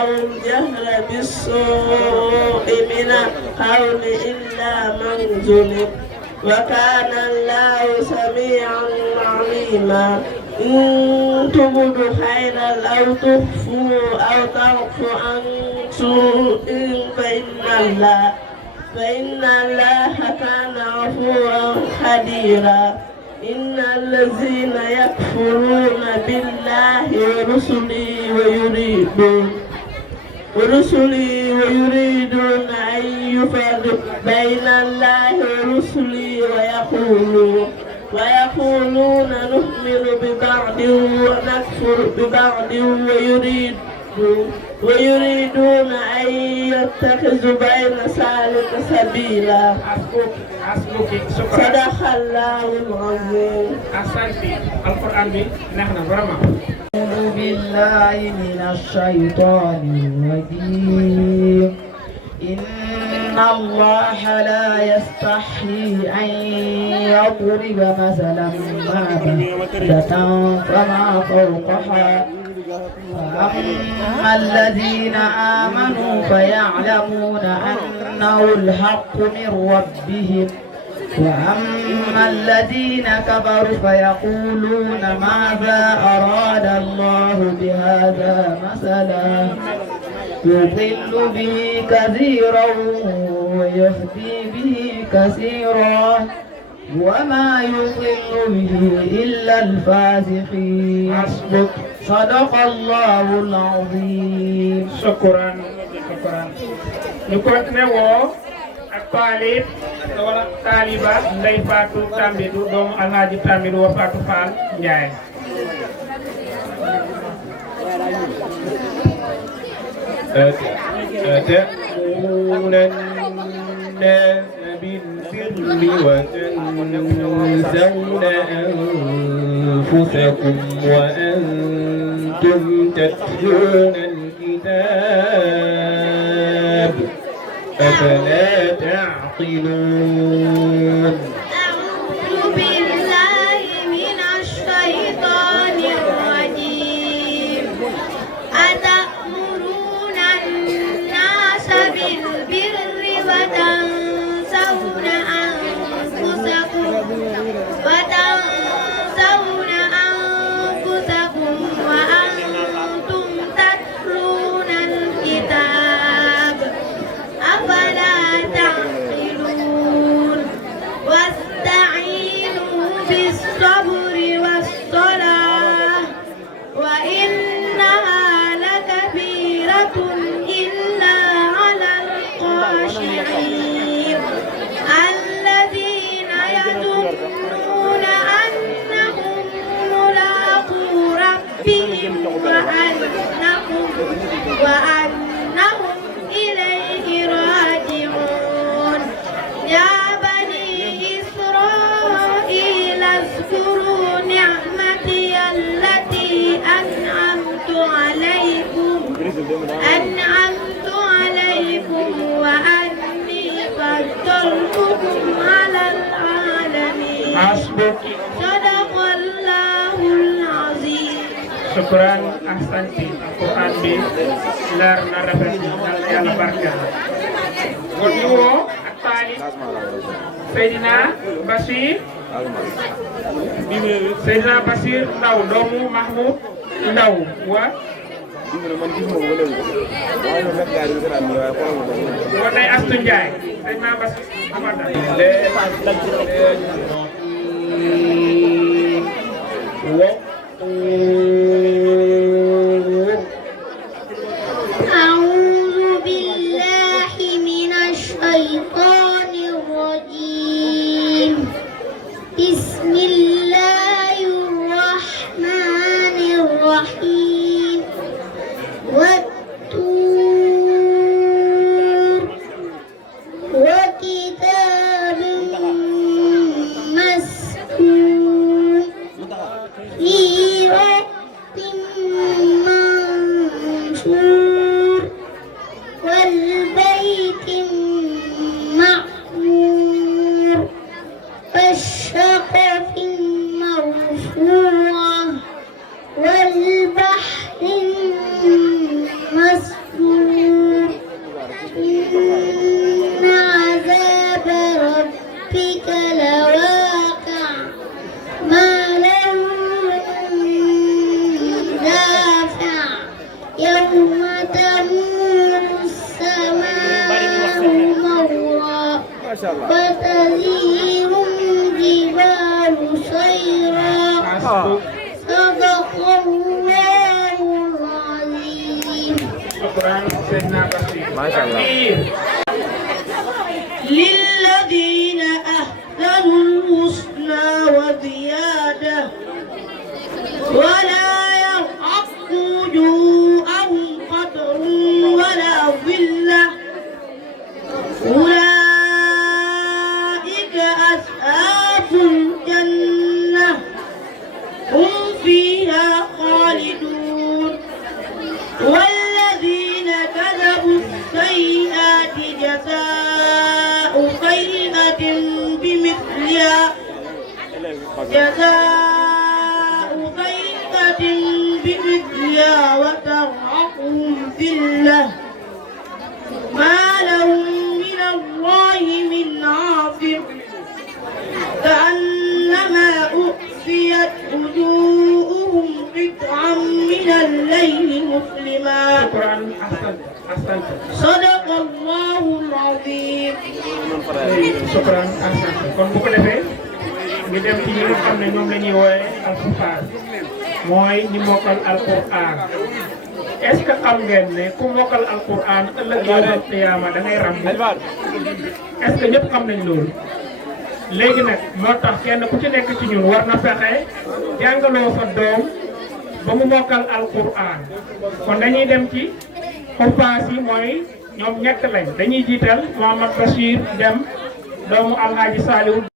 الله الجهر بالسوء من القول إلا من ظلم وكان الله سميعا عليما إن تبدوا خيرا أو تخفوا أو تعفوا عن سوء فإن الله كان عفوا قديرا إن الذين يكفرون بالله ورسله ويريدون أن يفرقوا بين الله ورسله ويقولون نؤمن ببعض ونكفر ببعض ويريدون أن يتخذوا بين ذلك سبيلا صدق الله العظيم. أحسنتي. القرآن بي نحن برما. أعوذ بالله من الشيطان الرجيم. إن الله لا يستحيي أن يضرب مثلا ما بعوضة فما فوقها فأما الذين آمنوا فيعلمون أنه الحق من ربهم وأما الذين كفروا فيقولون ماذا أراد الله بهذا مثلا يضل به كثيرا ويهدي به كثيرا وما يضل به إلا الفاسقين. صدق الله العظيم. شكرا. نكون نوو الطالب ولا طالبة لي فاتو تامبيدو دوم الحاج تامبيدو وفاتو فال جاي. أتأمرون الناس بالبر وتنسون أنفسكم وأنتم تتلون الكتاب أفلا تعقلون. أعوذ بالله من الشيطان الرجيم. أتأمرون الناس بالبر وتنسون أنفسكم وأنتم تتلون الكتاب أفلا تعقلون. واستعينوا بالصبر والصلاة وإنها لكبيرة إلا على الخاشعين الذين يظنون أنهم ملاقو ربهم وأنهم إليه راجعون. يا بني إسرائيل اذكروا نعمتي التي أنعمت عليكم وأني فضلتكم على العالمين. صدق الله العظيم. شكرا. أحسنتي. القرآن بي لار نرفت يالا بركة. ونيو الطالب سيدنا بشير ndaw doomu Mahmoud ndaw wa wadai Astu Njaay Seydina Bashir amada أعوذ بالله من الشيطان الرجيم. بسم الله الرحمن الرحيم. والطور وكتاب مسكون في رق يوم تمور السماء مورا وتسير الجبال سيرا صدق الله العظيم. ما شاء الله. للذين أحسنوا الحسنى وزيادة ولا يرهق وجوههم قتر ولا ذلة أولئك أصحاب الجنة هم فيها خالدون والذين كذبوا السيئات جزاء سيئة بمثلها وترهقهم ذلة ما لهم من الله من عاصم كأنما أخفيت وجوههم قطعا من الليل مسلما. صدق الله العظيم. Sukran ahsan. Kon bu ko defee ñu dem ci ñi nga xam ne ñoom la ñuy wooye alxuraan mooy ñi mokkal alxuraan. Est-ce que xam ngeen ne ku mokkal alxuraan ëllëg yawmal qiyaama da ngay ràmm? Est-ce que ñëpp xam nañ loolu? léegi nag moo tax kenn ku ci nekk ci ñun war na fexe jàngaloo sa doom ba mu mokkal alxuraan. kon dañuy dem ci xurfaas yi mooy ñoom ñett lañ dañuy jiital Mouhamad Bachir dem doomu Alhaji Saliou